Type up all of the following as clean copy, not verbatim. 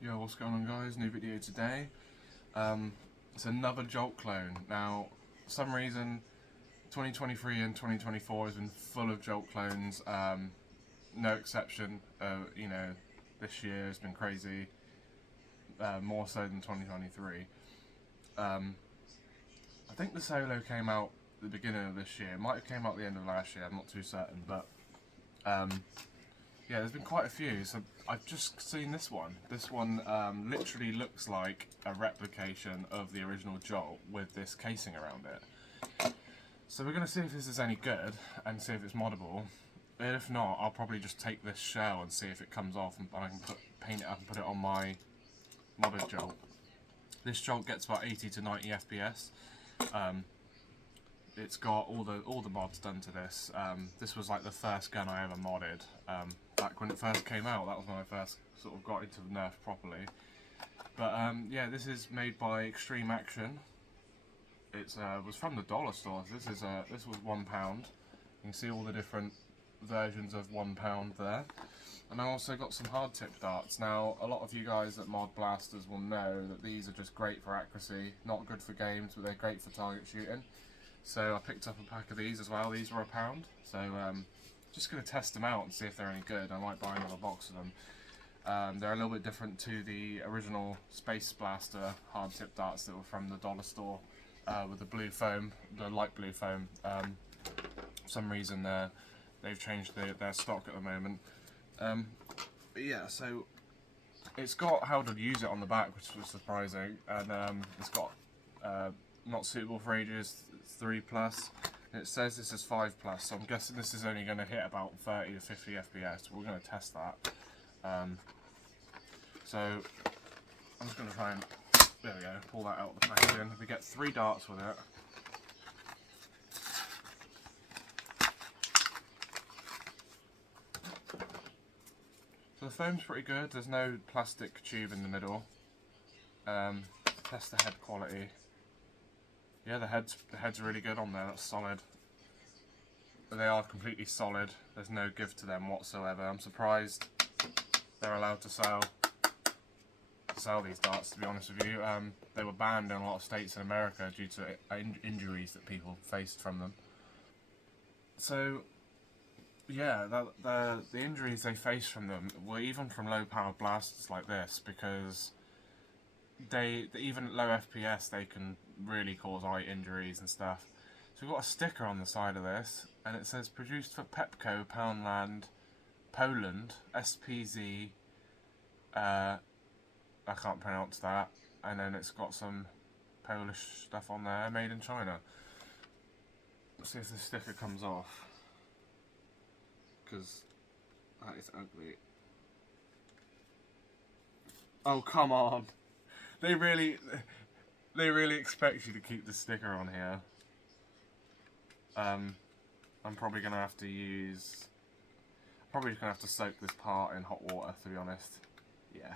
Yo, what's going on guys? New video today. It's another Jolt clone. Now, for some reason, 2023 and 2024 has been full of Jolt clones. No exception. This year has been crazy. More so than 2023. I think the solo came out at the beginning of this year. It might have came out at the end of last year. I'm not too certain, but yeah, there's been quite a few. So I've just seen this one. This one literally looks like a replication of the original Jolt with this casing around it. So we're going to see if this is any good and see if it's moddable. And if not, I'll probably just take this shell and see if it comes off and I can paint it up and put it on my modded Jolt. This Jolt gets about 80 to 90 FPS. It's got all the mods done to this. This was like the first gun I ever modded. Back when it first came out, that was when I first sort of got into the Nerf properly. But yeah, this is made by Extreme Action. It was from the dollar store. This was £1. You can see all the different versions of £1 there. And I also got some hard tip darts. Now, a lot of you guys that mod blasters will know that these are just great for accuracy, not good for games, but they're great for target shooting. So I picked up a pack of these as well. These were £1. So just going to test them out and see if they're any good. I might buy another box of them. They're a little bit different to the original Space Blaster hard tip darts that were from the dollar store with the blue foam, the light blue foam. For some reason they've changed their stock at the moment. But yeah, so it's got how to use it on the back, which was surprising, and it's got not suitable for ages, 3+, and it says this is 5+, so I'm guessing this is only going to hit about 30 to 50 FPS. We're going to test that. So I'm just going to try and, there we go, pull that out of the packaging. We get 3 darts with it. So the foam's pretty good, there's no plastic tube in the middle. Test the head quality. Yeah, the head's really good on there, that's solid. They are completely solid, there's no give to them whatsoever. I'm surprised they're allowed to sell these darts, to be honest with you. They were banned in a lot of states in America due to injuries that people faced from them. So yeah, the injuries they faced from them were even from low power blasters like this, because even at low FPS they can really cause eye injuries and stuff. So we've got a sticker on the side of this, and it says produced for Pepco, Poundland, Poland, SPZ, I can't pronounce that, and then it's got some Polish stuff on there, made in China. Let's see if the sticker comes off, because that is ugly. Oh, come on. They really expect you to keep the sticker on here. I'm probably gonna have to soak this part in hot water, to be honest. Yeah,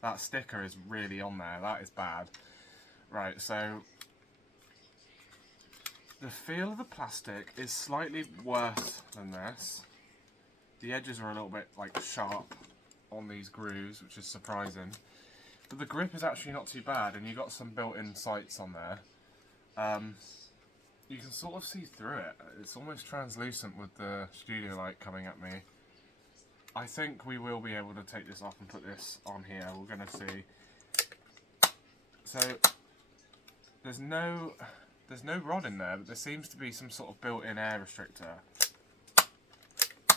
that sticker is really on there. That is bad. Right, so the feel of the plastic is slightly worse than this. The edges are a little bit like sharp on these grooves, which is surprising. But the grip is actually not too bad, and you've got some built-in sights on there. You can sort of see through it. It's almost translucent with the studio light coming at me. I think we will be able to take this off and put this on here. We're going to see. So there's no rod in there, but there seems to be some sort of built-in air restrictor.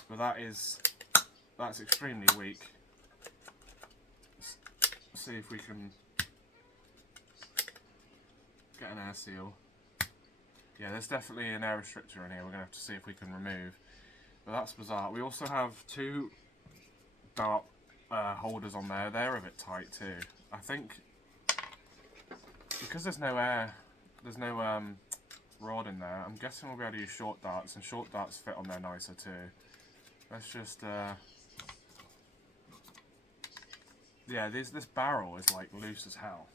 But that's extremely weak. See if we can get an air seal. Yeah, there's definitely an air restrictor in here. We're going to have to see if we can remove. But that's bizarre. We also have 2 dart holders on there. They're a bit tight too. I think because there's no rod in there, I'm guessing we'll be able to use short darts, and short darts fit on there nicer too. Let's just yeah, this barrel is like loose as hell.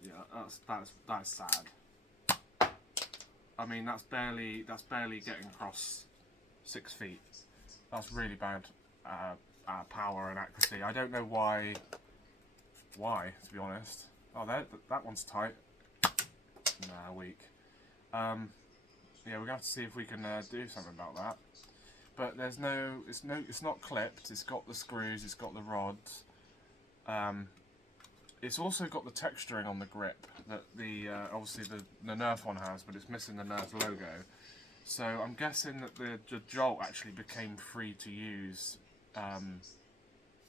Yeah, that's sad. I mean, that's barely getting across 6 feet. That's really bad power and accuracy. I don't know why, to be honest. Oh, that one's tight. Nah, weak. Yeah, we're gonna have to see if we can do something about that. But there's it's not clipped. It's got the screws. It's got the rods. It's also got the texturing on the grip that the obviously the Nerf one has, but it's missing the Nerf logo. So I'm guessing that the Jolt actually became free to use.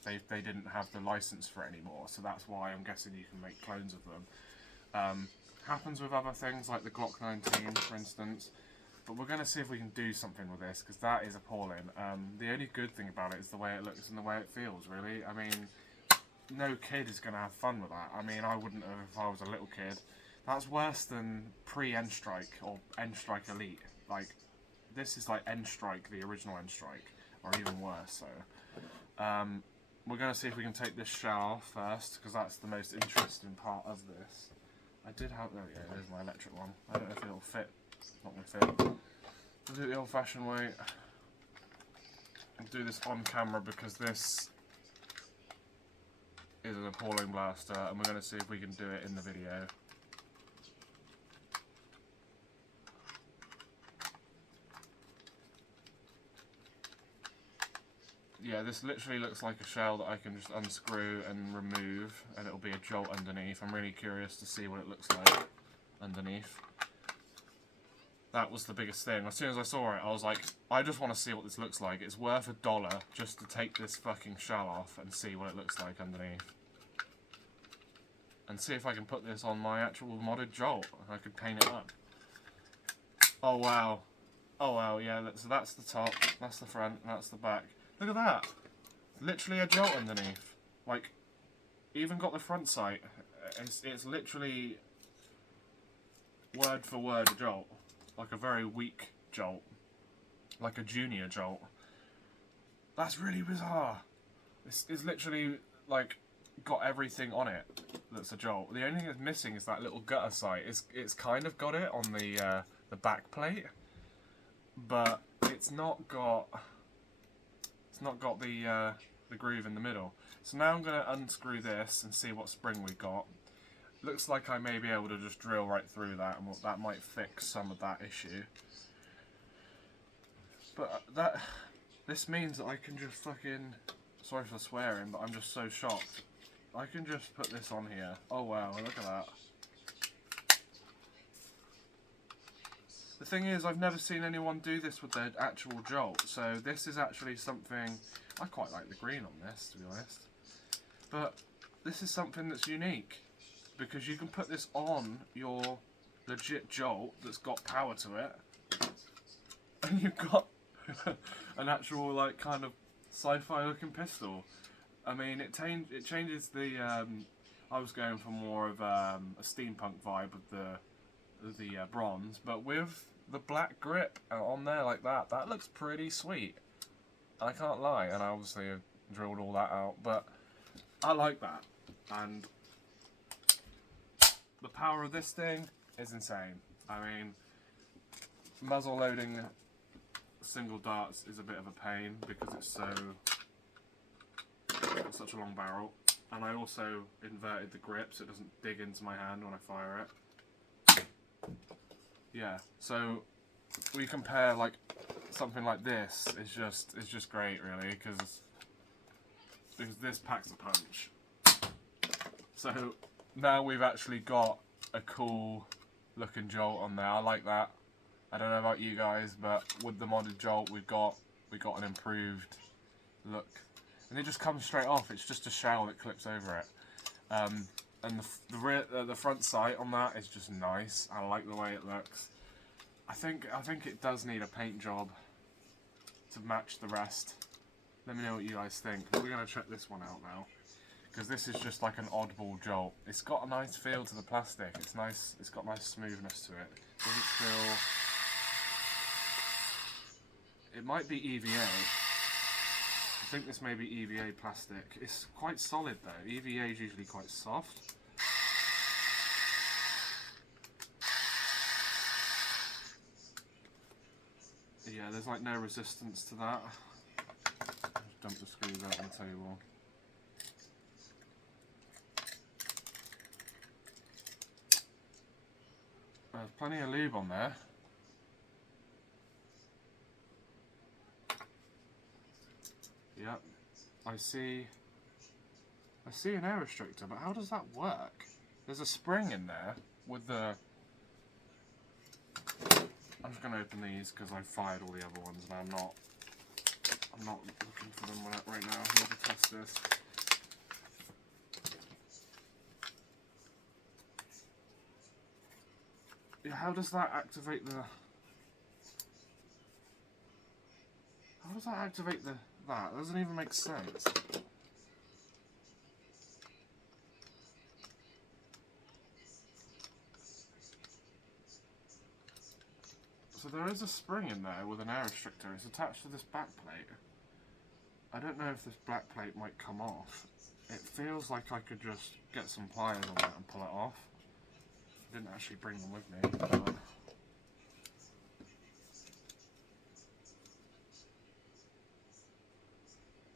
They didn't have the license for it anymore, so that's why I'm guessing you can make clones of them. Happens with other things like the Glock 19, for instance. But we're going to see if we can do something with this, because that is appalling. The only good thing about it is the way it looks and the way it feels, really. I mean, no kid is going to have fun with that. I mean, I wouldn't have if I was a little kid. That's worse than pre-N-Strike or N-Strike Elite. Like, this is like N-Strike, the original N-Strike, or even worse. So, we're going to see if we can take this shell off first, because that's the most interesting part of this. I did have, there we go, there's my electric one. I don't know if it'll fit. Not going to fit. I'll do it the old-fashioned way. I'll do this on camera because this is an appalling blaster, and we're going to see if we can do it in the video. Yeah, this literally looks like a shell that I can just unscrew and remove, and it'll be a Jolt underneath. I'm really curious to see what it looks like underneath. That was the biggest thing. As soon as I saw it, I was like, I just want to see what this looks like. It's worth $1 just to take this fucking shell off and see what it looks like underneath. And see if I can put this on my actual modded Jolt. I could paint it up. Oh wow. Oh wow, yeah, so that's the top, that's the front, that's the back. Look at that. Literally a Jolt underneath. Like, even got the front sight. It's literally word for word a Jolt. Like a very weak Jolt. Like a junior Jolt. That's really bizarre. It's literally, like, got everything on it that's a Jolt. The only thing that's missing is that little gutter sight. It's kind of got it on the back plate, but it's not got the groove in the middle. So now I'm going to unscrew this and see what spring we got. Looks like I may be able to just drill right through that, and that might fix some of that issue. But this means that I can just fucking, sorry for swearing, but I'm just so shocked. I can just put this on here. Oh wow, look at that. The thing is, I've never seen anyone do this with their actual Jolt, so this is actually something, I quite like the green on this, to be honest. But this is something that's unique, because you can put this on your legit Jolt that's got power to it, and you've got an actual, like, kind of sci-fi looking pistol. I mean, it changes the, I was going for more of a steampunk vibe with the bronze, but with the black grip on there like that, that looks pretty sweet. I can't lie, and I obviously have drilled all that out, but I like that. And the power of this thing is insane. I mean, muzzle loading single darts is a bit of a pain because it's got such a long barrel, and I also inverted the grip so it doesn't dig into my hand when I fire it. Yeah, so we compare, like, something like this is just great, really, because this packs a punch. So now we've actually got a cool looking Jolt on there. I like that. I don't know about you guys, but with the modded Jolt we got an improved look, and it just comes straight off. It's just a shell that clips over it. And the front sight on that is just nice. I like the way it looks. I think it does need a paint job to match the rest. Let me know what you guys think. We're gonna check this one out now, because this is just like an oddball Jolt. It's got a nice feel to the plastic. It's nice. It's got nice smoothness to it. Doesn't feel. It might be EVA. I think this may be EVA plastic. It's quite solid though. EVA is usually quite soft. Yeah, there's like no resistance to that. dump the screws out on the table. There's plenty of lube on there. Yep, I see an air restrictor, but how does that work? There's a spring in there with the... I'm just going to open these because I fired all the other ones and I'm not looking for them right now. I need to test this. Yeah, how does that activate the... How does that activate that? That doesn't even make sense. So there is a spring in there with an air restrictor. It's attached to this back plate. I don't know if this back plate might come off. It feels like I could just get some pliers on it and pull it off. I didn't actually bring them with me. But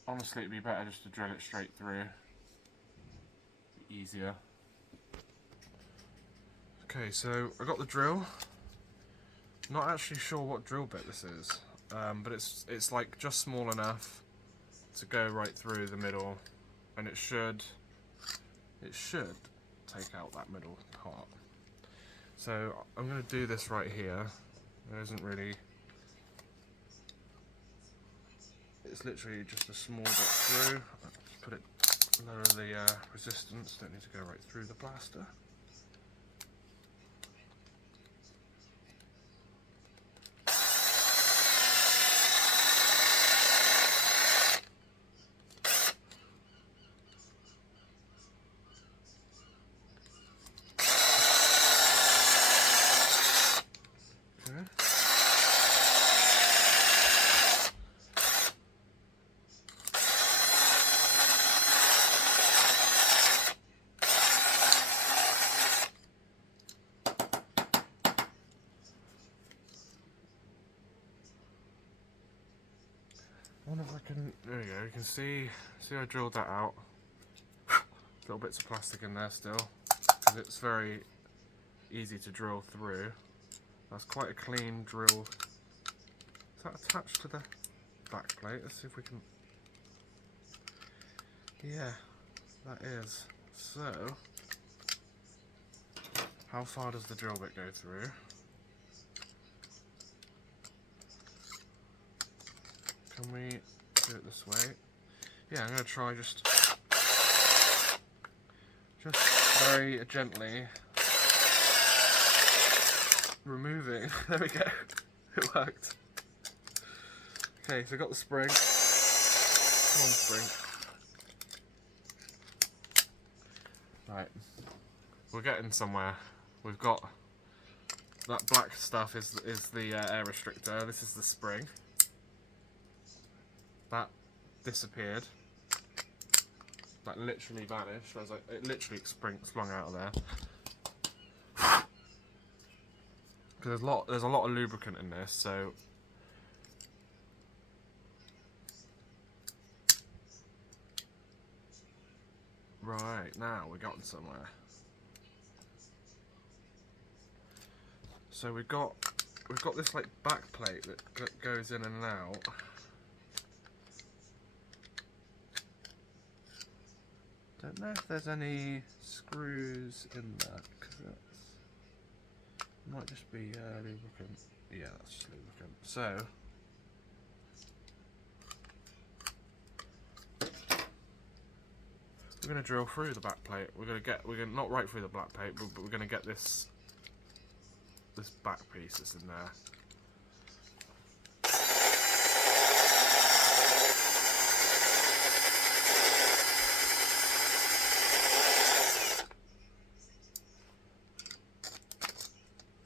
honestly, it'd be better just to drill it straight through. Be easier. Okay, so I got the drill. Not actually sure what drill bit this is, but it's like just small enough to go right through the middle, and it should take out that middle part. So I'm going to do this right here. There isn't really. It's literally just a small bit through. Just put it, lower the resistance. Don't need to go right through the blaster. I wonder if I can, there we go, you can see I drilled that out. Little bits of plastic in there still, because it's very easy to drill through. That's quite a clean drill. Is that attached to the back plate? Let's see if we can, yeah, that is. So, how far does the drill bit go through? Can we do it this way? Yeah, I'm going to try just very gently removing. There we go. It worked. Okay, so I got the spring. Come on, spring. Right, we're getting somewhere. We've got that black stuff is the air restrictor. This is the spring. That disappeared. That literally vanished. I was like, it literally sprung out of there. Because there's a lot of lubricant in this, so right now we're gotten somewhere. So we've got this like back plate that goes in and out. Don't know if there's any screws in that, because it might just be lubricant. Yeah, that's just lubricant. So we're going to drill through the back plate. We're going to not right through the back plate, but we're going to get this back piece that's in there.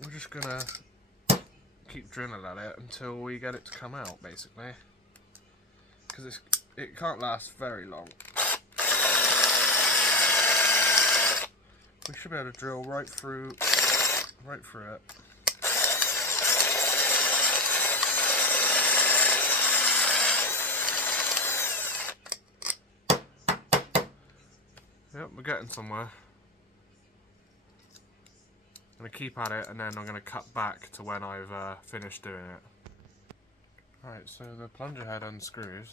We're just gonna keep drilling at it until we get it to come out, basically, because it can't last very long. We should be able to drill right through it. Yep, we're getting somewhere. I'm going to keep at it and then I'm going to cut back to when I've finished doing it. Right, so the plunger head unscrews,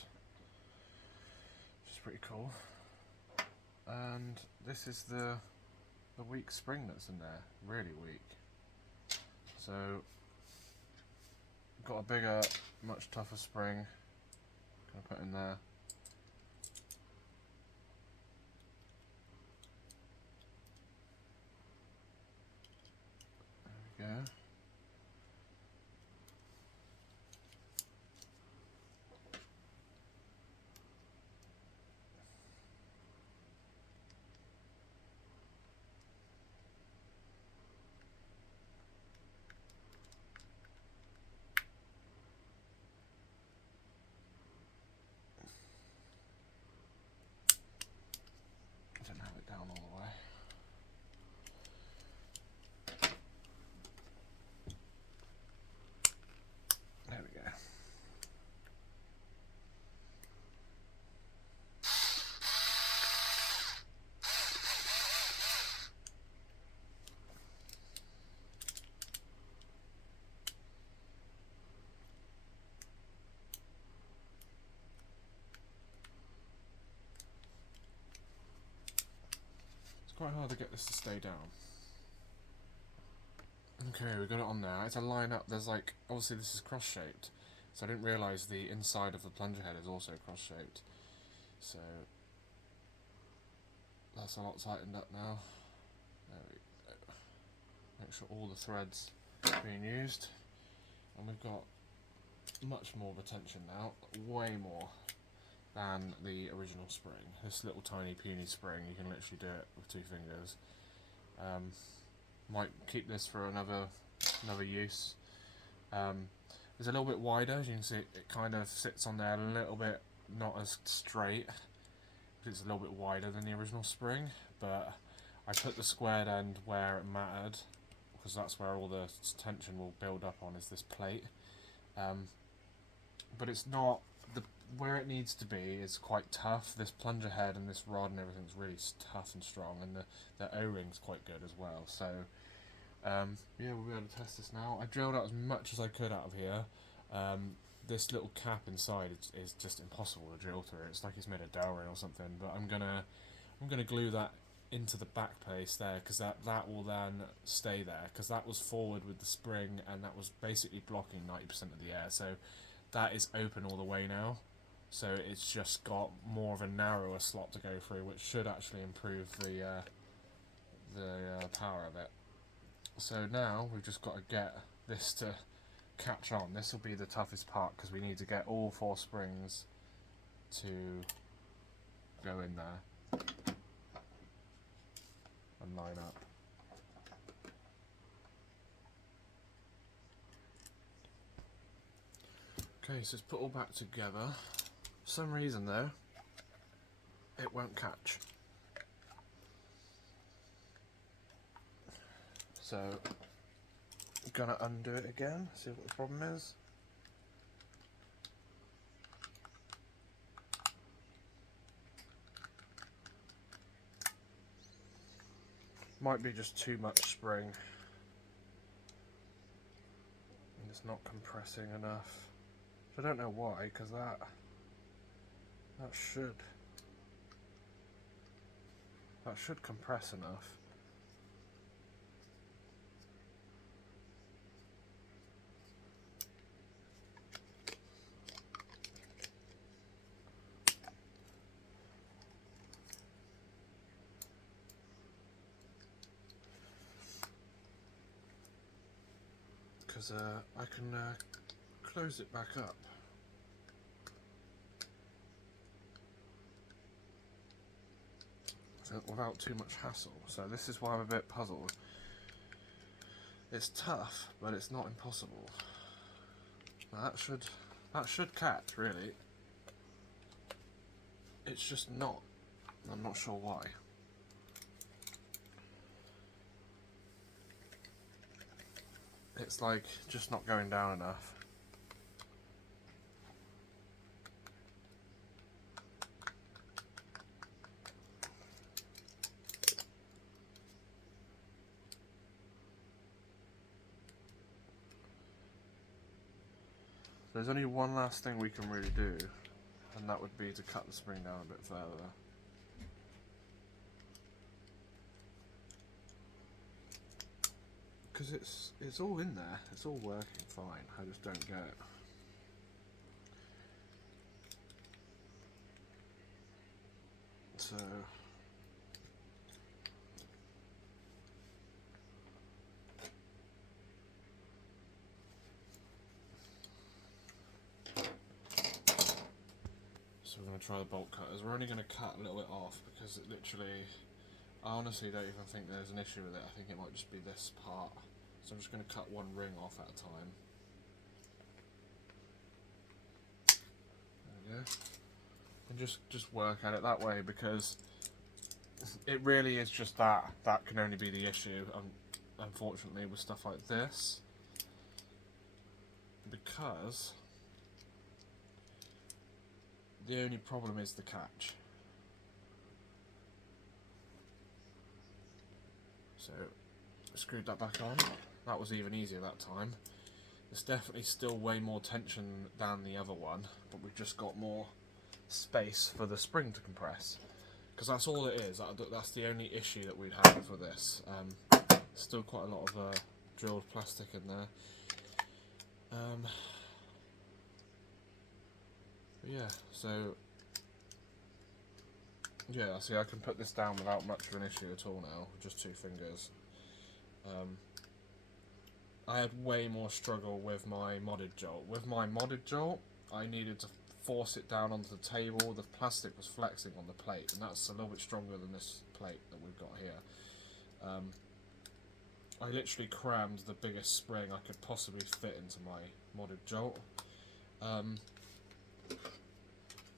which is pretty cool. And this is the weak spring that's in there, really weak. So, got a bigger, much tougher spring, gonna put in there. There we go. I didn't have it down all the way. There we go. It's quite hard to get this to stay down. Okay, we got it on there. I had to line up, there's like, obviously this is cross-shaped, so I didn't realise the inside of the plunger head is also cross-shaped. So, that's a lot tightened up now. There we go. Make sure all the threads are being used. And we've got much more retention now, way more than the original spring. This little tiny puny spring, you can literally do it with 2 fingers. Might keep this for another use. It's a little bit wider, as you can see it kind of sits on there a little bit, not as straight. It's a little bit wider than the original spring, but I put the squared end where it mattered, because that's where all the tension will build up on, is this plate. But it's not, where it needs to be is quite tough. This plunger head and this rod and everything's really tough and strong, and the O-ring's quite good as well. So yeah, we'll be able to test this now. I drilled out as much as I could out of here. This little cap inside is just impossible to drill through. It's like it's made of dowelling or something. But I'm gonna glue that into the back place there, because that will then stay there, because that was forward with the spring and that was basically blocking 90% of the air. So that is open all the way now. So it's just got more of a narrower slot to go through, which should actually improve the power of it. So now we've just got to get this to catch on. This will be the toughest part, because we need to get all 4 springs to go in there and line up. Okay, so it's put all back together. For some reason though, it won't catch. So I'm gonna undo it again, see what the problem is. Might be just too much spring. And it's not compressing enough. I don't know why, because that should compress enough. Because I can close it back up. Without too much hassle. So this is why I'm a bit puzzled. It's tough, but it's not impossible. That should catch, really. It's just not. I'm not sure why. It's like just not going down enough. there's only one last thing we can really do, and that would be to cut the spring down a bit further. Because it's all in there, it's all working fine, I just don't get it. So we're going to try the bolt cutters. We're only going to cut a little bit off because it literally, I honestly don't even think there's an issue with it. I think it might just be this part. So I'm just going to cut one ring off at a time. There we go. And just work at it that way, because it really is just that can only be the issue, unfortunately, with stuff like this, because the only problem is the catch. So screwed that back on. That was even easier that time. There's definitely still way more tension than the other one, but we've just got more space for the spring to compress, because that's all it is. That's the only issue that we'd have with this. Still quite a lot of drilled plastic in there. Yeah, so yeah, see, I can put this down without much of an issue at all now, with just 2 fingers. I had way more struggle with my modded Jolt. With my modded Jolt, I needed to force it down onto the table. The plastic was flexing on the plate, and that's a little bit stronger than this plate that we've got here. I literally crammed the biggest spring I could possibly fit into my modded Jolt.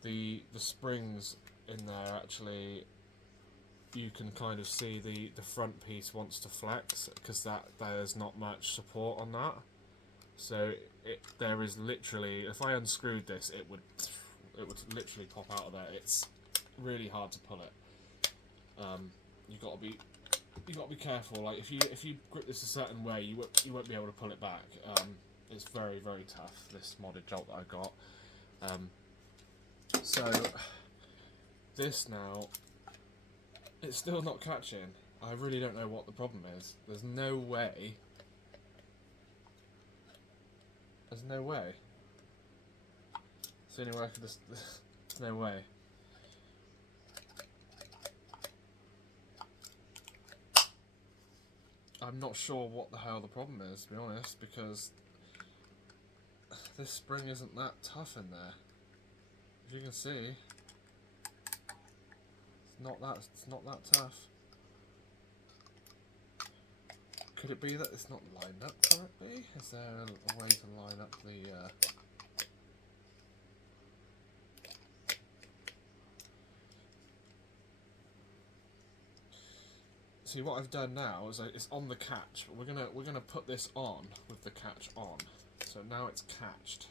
The springs in there, actually, you can kind of see the front piece wants to flex, because there's not much support on that. So there is literally, if I unscrewed this, it would literally pop out of there. It's really hard to pull it. You got to be careful. Like if you grip this a certain way, you won't be able to pull it back. It's very, very tough, this modded Jolt that I got. So this now, it's still not catching. I really don't know what the problem is. There's no way. There's no way. It's the only way I could just. There's no way. I'm not sure what the hell the problem is, to be honest, because this spring isn't that tough in there. As you can see, it's not that tough. Could it be that it's not lined up correctly? Is there a way to line up the See, what I've done now is it's on the catch, but we're gonna put this on with the catch on. So now it's catched.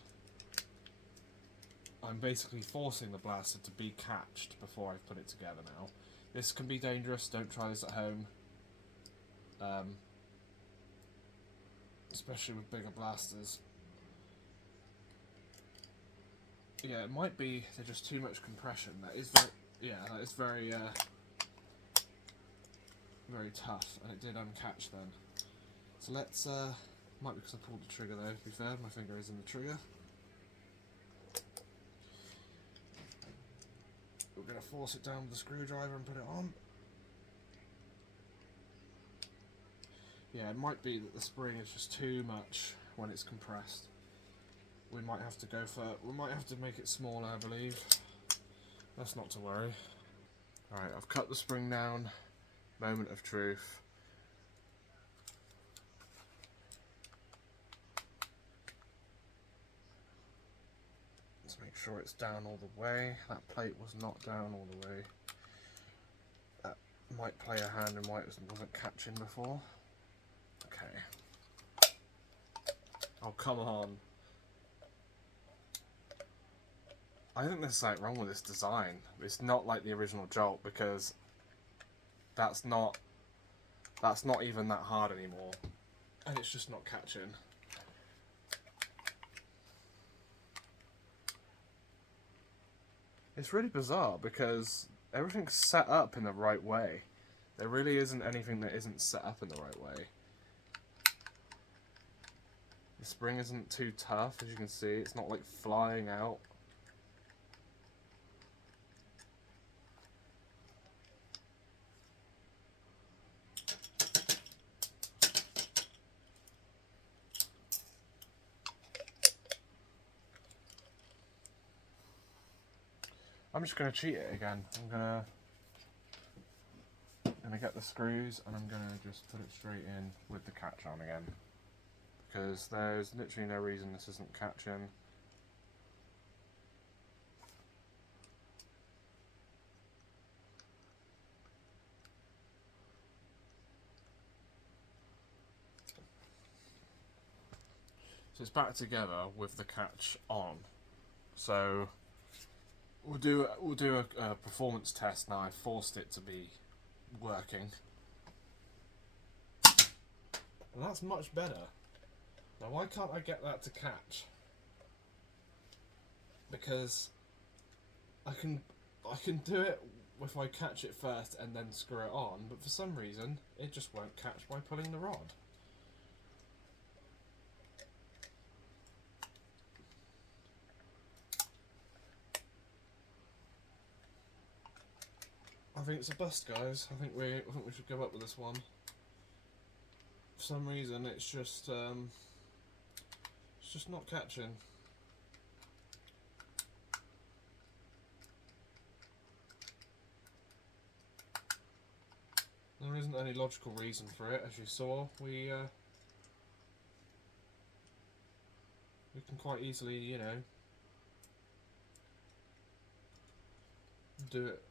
I'm basically forcing the blaster to be catched before I put it together now. This can be dangerous, don't try this at home. Especially with bigger blasters. Yeah, it might be there's just too much compression. That is very, very tough, and it did uncatch then. So let's, might be because I pulled the trigger though, to be fair, my finger is in the trigger. We're going to force it down with the screwdriver and put it on. Yeah, it might be that the spring is just too much when it's compressed. We might have to make it smaller, I believe. That's not to worry. Alright, I've cut the spring down. Moment of truth. Let's make sure it's down all the way. That plate was not down all the way. That might play a hand in why it wasn't catching before. Okay. Oh, come on. I think there's something wrong with this design. It's not like the original Jolt, because that's not even that hard anymore, and it's just not catching. It's really bizarre because everything's set up in the right way. There really isn't anything that isn't set up in the right way. The spring isn't too tough, as you can see. It's not like flying out. I'm just going to cheat it again. I'm going to get the screws and I'm going to just put it straight in with the catch on again. Because there's literally no reason this isn't catching. So it's back together with the catch on. So we'll do a performance test now. I forced it to be working. And that's much better. Now why can't I get that to catch? Because I can do it if I catch it first and then screw it on, but for some reason it just won't catch by pulling the rod. I think it's a bust, guys. I think we should give up with this one. For some reason it's just not catching. There isn't any logical reason for it, as you saw. We can quite easily, you know, do it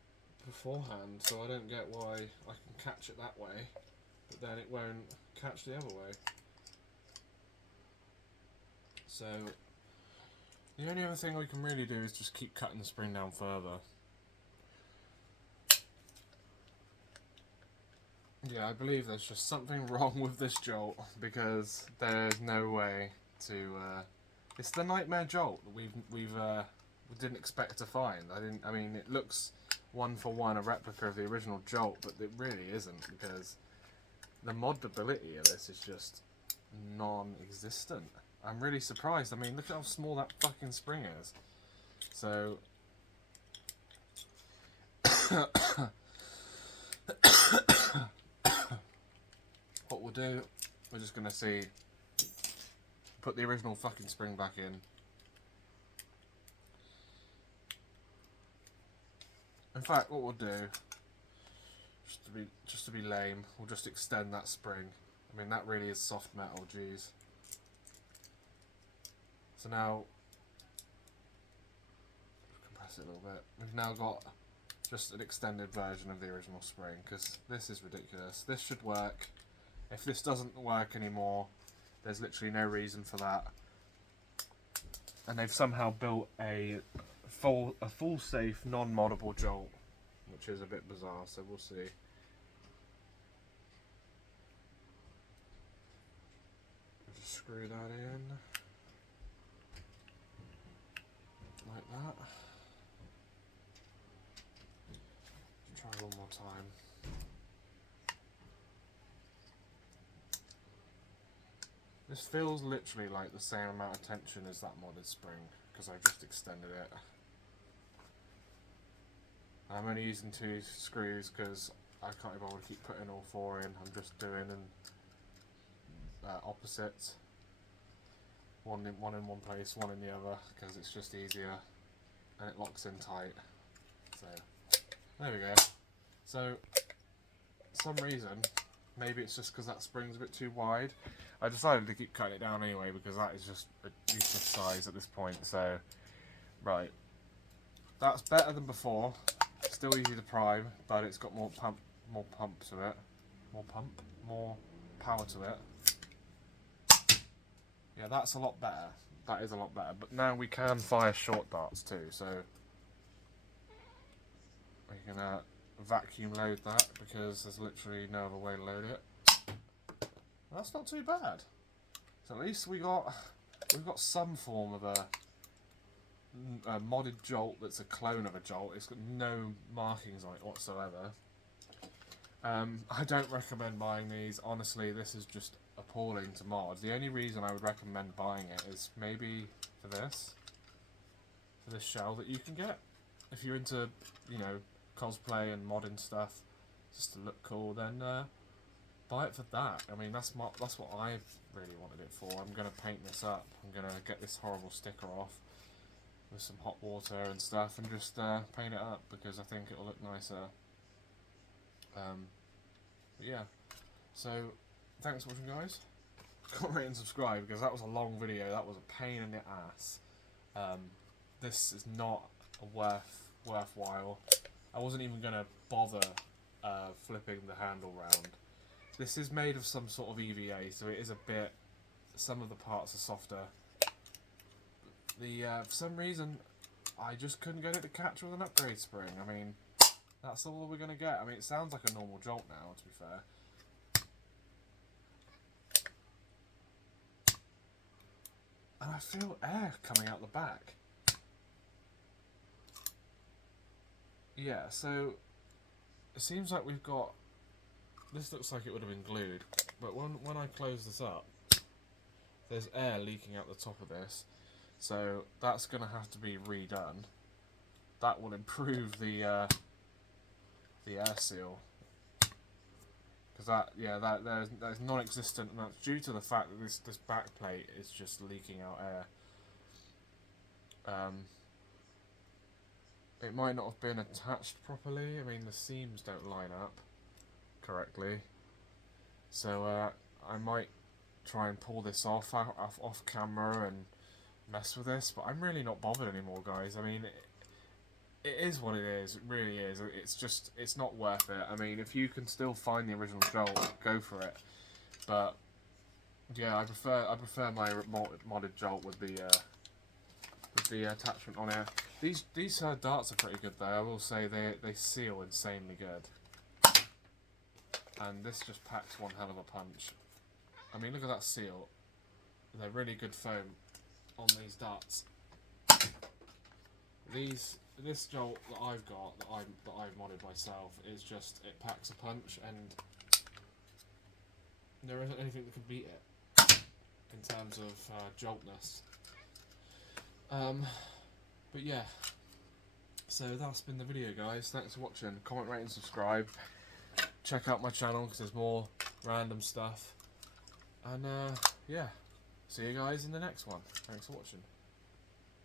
beforehand, so I don't get why I can catch it that way, but then it won't catch the other way. So the only other thing we can really do is just keep cutting the spring down further. Yeah, I believe there's just something wrong with this Jolt, because there's no way to. It's the nightmare Jolt that we didn't expect to find. I mean, it looks one for one a replica of the original Jolt, but it really isn't, because the modability of this is just non-existent. I'm really surprised. I mean, look at how small that fucking spring is. So what we'll do, we're just gonna put the original fucking spring back in. In fact, what we'll do, just to be lame, we'll just extend that spring. I mean, that really is soft metal, jeez. So now, compress it a little bit. We've now got just an extended version of the original spring, because this is ridiculous. This should work. If this doesn't work anymore, there's literally no reason for that. And they've somehow built a full safe, non-moddable Jolt, which is a bit bizarre, so we'll see. Just screw that in. Like that. Try one more time. This feels literally like the same amount of tension as that modded spring, because I've just extended it. I'm only using 2 screws because I can't be bothered to keep putting all 4 in. I'm just doing opposites. One in one place, one in the other, because it's just easier and it locks in tight. So there we go. So for some reason, maybe it's just because that spring's a bit too wide, I decided to keep cutting it down anyway, because that is just a useless size at this point. So right, that's better than before. Still easy to prime, but it's got more pump to it. More power to it. Yeah, that's a lot better. That is a lot better. But now we can fire short darts too, so we can vacuum load that, because there's literally no other way to load it. That's not too bad. So at least we've got some form of a a modded Jolt that's a clone of a Jolt. It's got no markings on it whatsoever. I don't recommend buying these. Honestly, this is just appalling to mod. The only reason I would recommend buying it is maybe for this shell that you can get. If you're into, you know, cosplay and modding stuff, just to look cool, then buy it for that. I mean, that's what I really wanted it for. I'm going to paint this up. I'm going to get this horrible sticker off with some hot water and stuff and just paint it up because I think it'll look nicer. But yeah, so thanks for watching, guys. Comment, rate and subscribe because that was a long video. That was a pain in the ass. This is not worthwhile. I wasn't even going to bother flipping the handle round. This is made of some sort of EVA, so it is a bit, some of the parts are softer. For some reason, I just couldn't get it to catch with an upgrade spring. I mean, that's all we're going to get. I mean, it sounds like a normal Jolt now, to be fair. And I feel air coming out the back. Yeah, so it seems like we've got, this looks like it would have been glued, but when I close this up, there's air leaking out the top of this, so that's going to have to be redone. That will improve the air seal, because that is non-existent, and that's due to the fact that this back plate is just leaking out air. It might not have been attached properly. I mean, the seams don't line up correctly, so I might try and pull this off camera and mess with this, but I'm really not bothered anymore, guys. I mean, it is what it is. It really is. It's not worth it. I mean, if you can still find the original Jolt, go for it. But yeah, I prefer my modded Jolt with the attachment on here. These darts are pretty good though. I will say they seal insanely good. And this just packs one hell of a punch. I mean, look at that seal. They're really good foam on these darts. This Jolt that I've got, that I've modded myself, is just, it packs a punch, and there isn't anything that can beat it in terms of Joltness. But yeah, so that's been the video, guys. Thanks for watching. Comment, rate and subscribe. Check out my channel because there's more random stuff. And yeah, see you guys in the next one. Thanks for watching.